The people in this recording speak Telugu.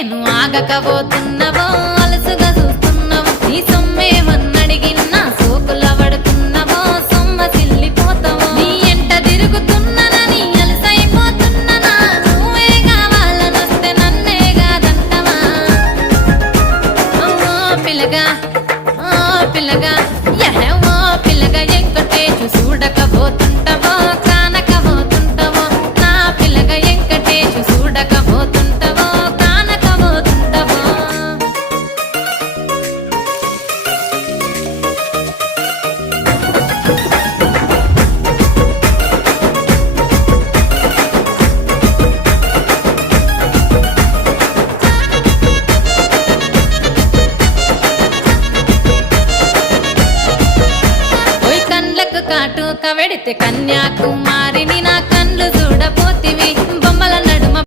నేను ఆగకపోతున్నవో అలసుగా చూస్తున్నవో నీ సొమ్మేమన్నడిగిన్నా సోకుల పడుతున్నవో సొమ్మ సిల్లిపోతావో నీ ఎంట తిరుగుతున్ననని అలసైపోతున్ననా నువ్వే కావాలనొస్తే నన్నే కాదంటవా ఓ పిల్లగా పిల్లగా యహో పిల్లగా ఎంకటేశు చూడకపోతుంటవో కానకపోతుంటవో నా పిల్లగా ఎంకటేశు చూడకపోతుంటవో కానకపోతుంటవో ఓయ్ కండ్లకు కాటుక వెడితే కన్యా